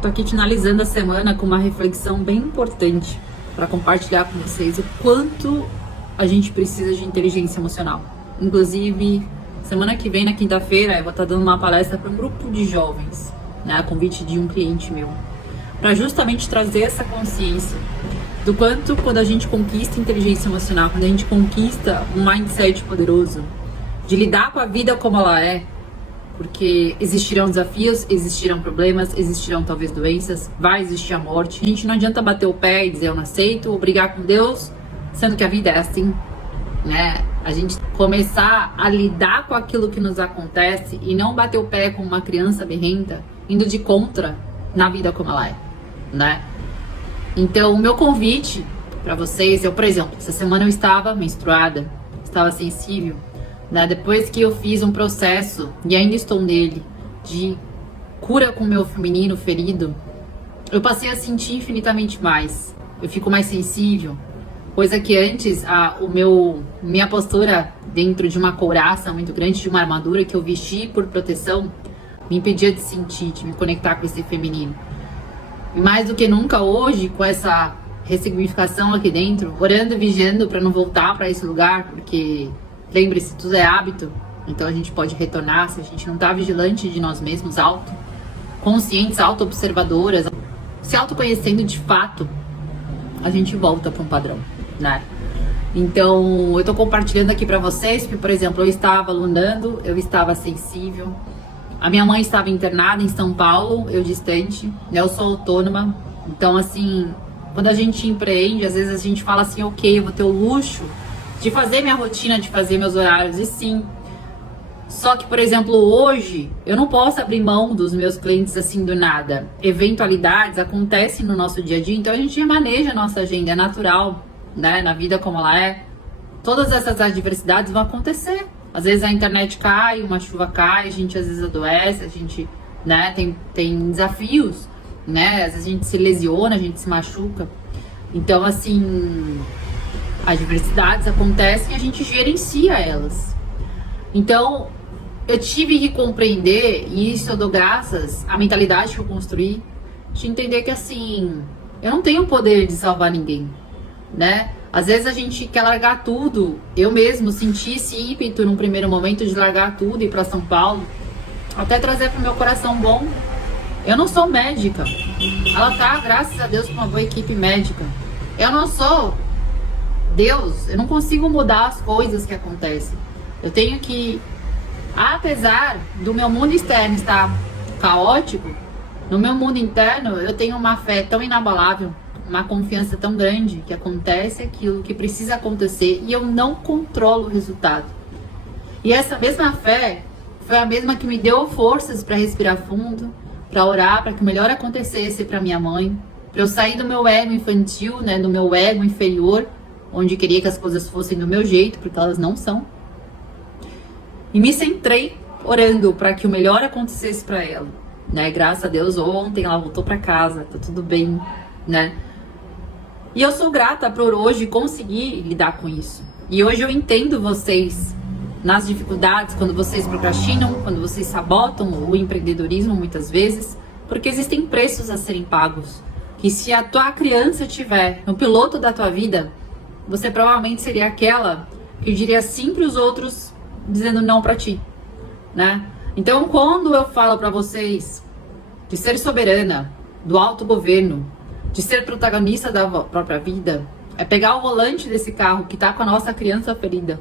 Tô aqui finalizando a semana com uma reflexão bem importante para compartilhar com vocês o quanto a gente precisa de inteligência emocional. Inclusive, semana que vem, na quinta-feira, eu vou estar dando uma palestra para um grupo de jovens, né, a convite de um cliente meu, para justamente trazer essa consciência do quanto, quando a gente conquista inteligência emocional, quando a gente conquista um mindset poderoso, de lidar com a vida como ela é, porque existirão desafios, existirão problemas, existirão talvez doenças, vai existir a morte. A gente não adianta bater o pé e dizer eu não aceito, ou brigar com Deus, sendo que a vida é assim, né? A gente começar a lidar com aquilo que nos acontece e não bater o pé como uma criança berrenta, indo de contra na vida como ela é, né? Então, o meu convite para vocês, por exemplo, essa semana eu estava menstruada, estava sensível, né? Depois que eu fiz um processo, e ainda estou nele, de cura com o meu feminino ferido, eu passei a sentir infinitamente mais. Eu fico mais sensível, coisa que antes minha postura dentro de uma couraça muito grande, de uma armadura que eu vesti por proteção, me impedia de sentir, de me conectar com esse feminino. E mais do que nunca hoje, com essa ressignificação aqui dentro, orando e vigiando para não voltar para esse lugar, porque lembre-se, tudo é hábito, então a gente pode retornar se a gente não está vigilante de nós mesmos, conscientes, auto-observadoras, se autoconhecendo de fato, a gente volta para um padrão, né? Então, eu tô compartilhando aqui para vocês que, por exemplo, eu estava lunando, eu estava sensível, a minha mãe estava internada em São Paulo, eu distante, né? Eu sou autônoma, então assim, quando a gente empreende, às vezes a gente fala assim, ok, eu vou ter o luxo de fazer minha rotina, de fazer meus horários, e sim. Só que, por exemplo, hoje, eu não posso abrir mão dos meus clientes assim do nada. Eventualidades acontecem no nosso dia a dia, então a gente maneja a nossa agenda, é natural, né? Na vida como ela é. Todas essas adversidades vão acontecer. Às vezes a internet cai, uma chuva cai, a gente às vezes adoece, a gente, né, tem desafios, né? Às vezes a gente se lesiona, a gente se machuca. Então, assim, as adversidades acontecem e a gente gerencia elas. Então, eu tive que compreender, e isso eu dou graças à mentalidade que eu construí, de entender que, assim, eu não tenho o poder de salvar ninguém, né? Às vezes a gente quer largar tudo. Eu mesmo senti esse ímpeto num primeiro momento de largar tudo e ir para São Paulo, até trazer para o meu coração bom. Eu não sou médica. Ela tá, graças a Deus, com uma boa equipe médica. Eu não sou Deus, eu não consigo mudar as coisas que acontecem. Eu tenho que, apesar do meu mundo externo estar caótico, no meu mundo interno eu tenho uma fé tão inabalável, uma confiança tão grande que acontece aquilo que precisa acontecer e eu não controlo o resultado. E essa mesma fé foi a mesma que me deu forças para respirar fundo, para orar, para que o melhor acontecesse para minha mãe, para eu sair do meu ego infantil, né, do meu ego inferior, onde queria que as coisas fossem do meu jeito, porque elas não são. E me centrei orando para que o melhor acontecesse para ela, né? Graças a Deus, ontem ela voltou para casa, tá tudo bem, né? E eu sou grata por hoje conseguir lidar com isso. E hoje eu entendo vocês nas dificuldades, quando vocês procrastinam, quando vocês sabotam o empreendedorismo muitas vezes, porque existem preços a serem pagos. Que se a tua criança estiver no piloto da tua vida, você provavelmente seria aquela que diria sim para os outros, dizendo não para ti, né? Então, quando eu falo para vocês de ser soberana, do autogoverno, de ser protagonista da própria vida, é pegar o volante desse carro que tá com a nossa criança ferida,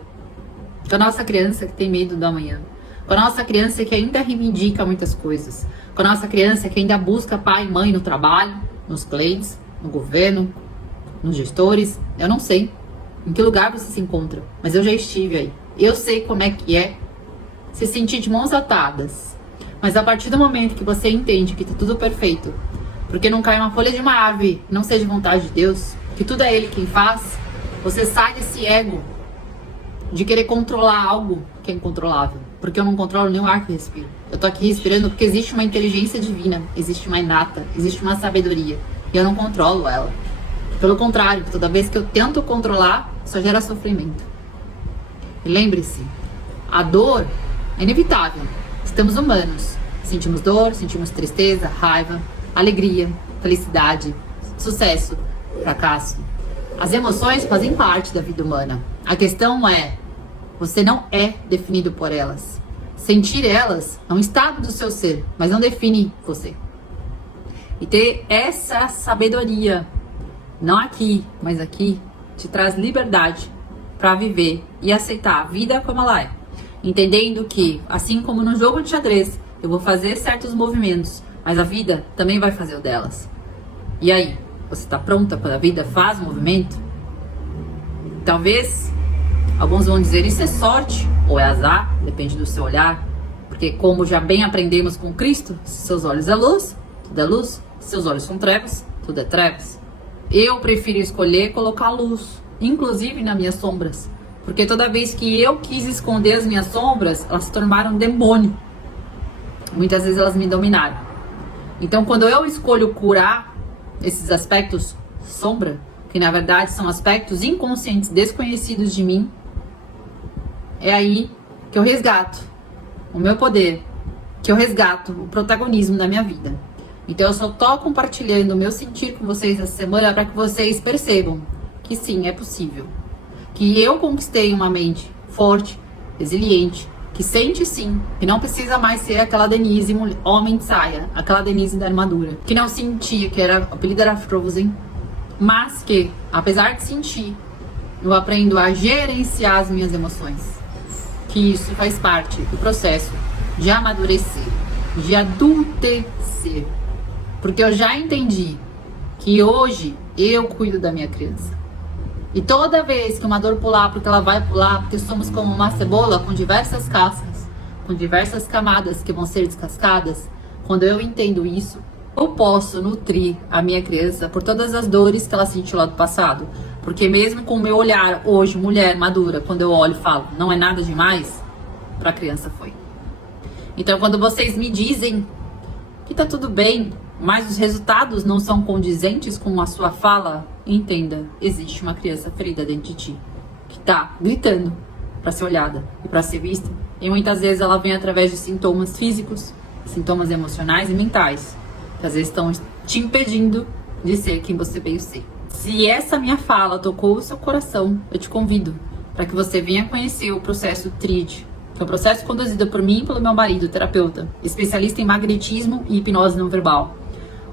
com a nossa criança que tem medo do amanhã, com a nossa criança que ainda reivindica muitas coisas, com a nossa criança que ainda busca pai e mãe no trabalho, nos clientes, no governo, nos gestores. Eu não sei em que lugar você se encontra, mas eu já estive aí. Eu sei como é que é se sentir de mãos atadas. Mas a partir do momento que você entende que tá tudo perfeito, porque não cai uma folha de uma árvore, não seja vontade de Deus, que tudo é Ele quem faz, você sai desse ego de querer controlar algo que é incontrolável. Porque eu não controlo nem o ar que eu respiro. Eu tô aqui respirando porque existe uma inteligência divina, existe uma inata, existe uma sabedoria. E eu não controlo ela. Pelo contrário, toda vez que eu tento controlar, só gera sofrimento. E lembre-se, a dor é inevitável. Estamos humanos. Sentimos dor, sentimos tristeza, raiva. alegria, felicidade, sucesso, fracasso. As emoções fazem parte da vida humana. A questão é, você não é definido por elas. Sentir elas é um estado do seu ser, mas não define você. E ter essa sabedoria, não aqui, mas aqui, te traz liberdade para viver e aceitar a vida como ela é. Entendendo que, assim como no jogo de xadrez, eu vou fazer certos movimentos, mas a vida também vai fazer o delas. E aí, você está pronta quando a vida faz o movimento? Talvez, alguns vão dizer isso é sorte ou é azar, depende do seu olhar. Porque como já bem aprendemos com Cristo, se seus olhos é luz, tudo é luz. Se seus olhos são trevas, tudo é trevas. Eu prefiro escolher colocar luz, inclusive nas minhas sombras. Porque toda vez que eu quis esconder as minhas sombras, elas se tornaram um demônio. Muitas vezes elas me dominaram. Então quando eu escolho curar esses aspectos sombra, que na verdade são aspectos inconscientes, desconhecidos de mim, é aí que eu resgato o meu poder, que eu resgato o protagonismo da minha vida. Então eu só tô compartilhando o meu sentir com vocês essa semana para que vocês percebam que sim, é possível. Que eu conquistei uma mente forte, resiliente, que sente sim, que não precisa mais ser aquela Denise homem de saia, aquela Denise da armadura, que não sentia, que era, o apelido era Frozen, mas que, apesar de sentir, eu aprendo a gerenciar as minhas emoções. Que isso faz parte do processo de amadurecer, de adultecer. Porque eu já entendi que hoje eu cuido da minha criança. E toda vez que uma dor pular, porque ela vai pular, porque somos como uma cebola com diversas cascas, com diversas camadas que vão ser descascadas, quando eu entendo isso, eu posso nutrir a minha criança por todas as dores que ela sentiu lá do passado. Porque mesmo com o meu olhar hoje, mulher madura, quando eu olho e falo, não é nada demais, para a criança foi. Então quando vocês me dizem que tá tudo bem, mas os resultados não são condizentes com a sua fala, entenda, existe uma criança ferida dentro de ti, que tá gritando para ser olhada e para ser vista. E muitas vezes ela vem através de sintomas físicos, sintomas emocionais e mentais, que às vezes estão te impedindo de ser quem você veio ser. Se essa minha fala tocou o seu coração, eu te convido para que você venha conhecer o processo TRID, que é um processo conduzido por mim e pelo meu marido, terapeuta, especialista em magnetismo e hipnose não verbal,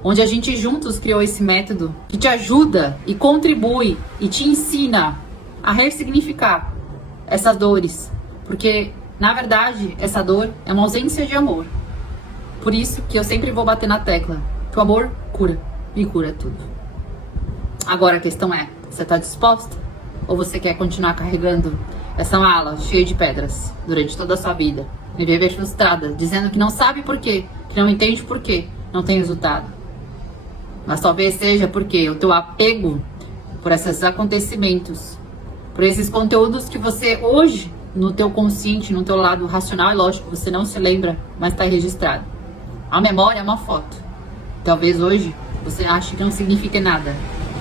onde a gente juntos criou esse método que te ajuda e contribui e te ensina a ressignificar essas dores, porque na verdade essa dor é uma ausência de amor. Por isso que eu sempre vou bater na tecla que o amor cura e cura tudo. Agora a questão é, você está disposta? Ou você quer continuar carregando essa mala cheia de pedras durante toda a sua vida e viver frustrada, dizendo que não sabe por quê, que não entende por quê, não tem resultado? Mas talvez seja porque o teu apego por esses acontecimentos, por esses conteúdos que você hoje, no teu consciente, no teu lado racional e lógico, você não se lembra, mas está registrado. A memória é uma foto. Talvez hoje você ache que não significa nada.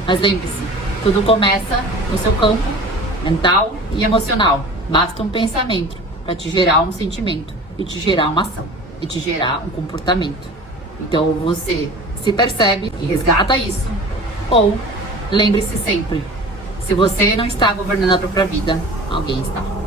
Mas lembre-se, tudo começa no seu campo mental e emocional. Basta um pensamento para te gerar um sentimento e te gerar uma ação e te gerar um comportamento. Então você se percebe e resgata isso. Ou lembre-se sempre, se você não está governando a própria vida, alguém está.